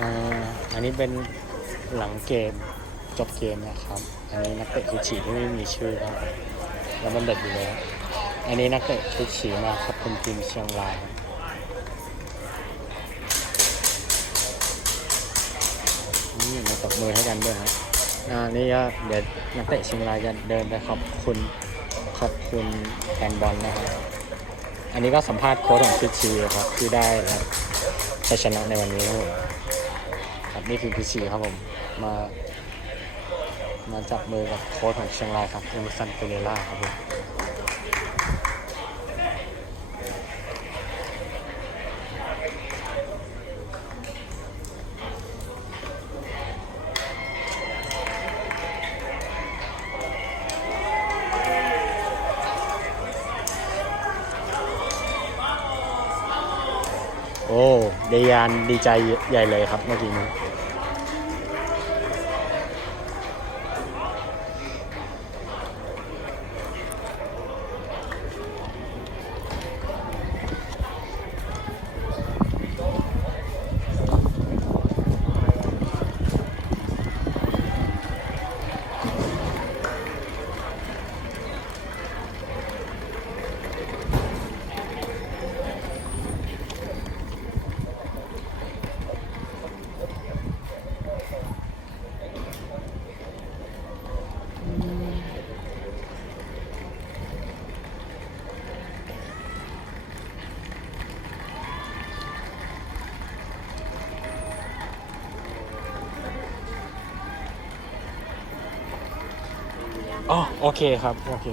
อ่าอันนี้เป็นหลังเกมจบเกมนะครับ อันนี้นักเตะคุชิที่ไม่มีชื่อครับแล้วมันเด็กอยู่เลยอันนี้นักเตะคุชิมาครับเป็นทีมเชียงรายนี่มาตบมือให้กันด้วยครับอ่านี่ก็เดี๋ยวนักเตะเชียงรายจะเดินไปขอบคุณขอบคุณแฟนบอลนะครับ อันนี้ก็สัมภาษณ์โค้ชของคุชิครับที่ได้รับชัยชนะในวันนี้ครับ นี่คือพิชีครับผม มา มาจับมือกับโค้ชของเชียงรายครับเอมิสันเปเรล่าครับผมโอ้เดยานดีใจใหญ่เลยครับเมื่อกี้นี้ อ๋อโอเคครับ โอเค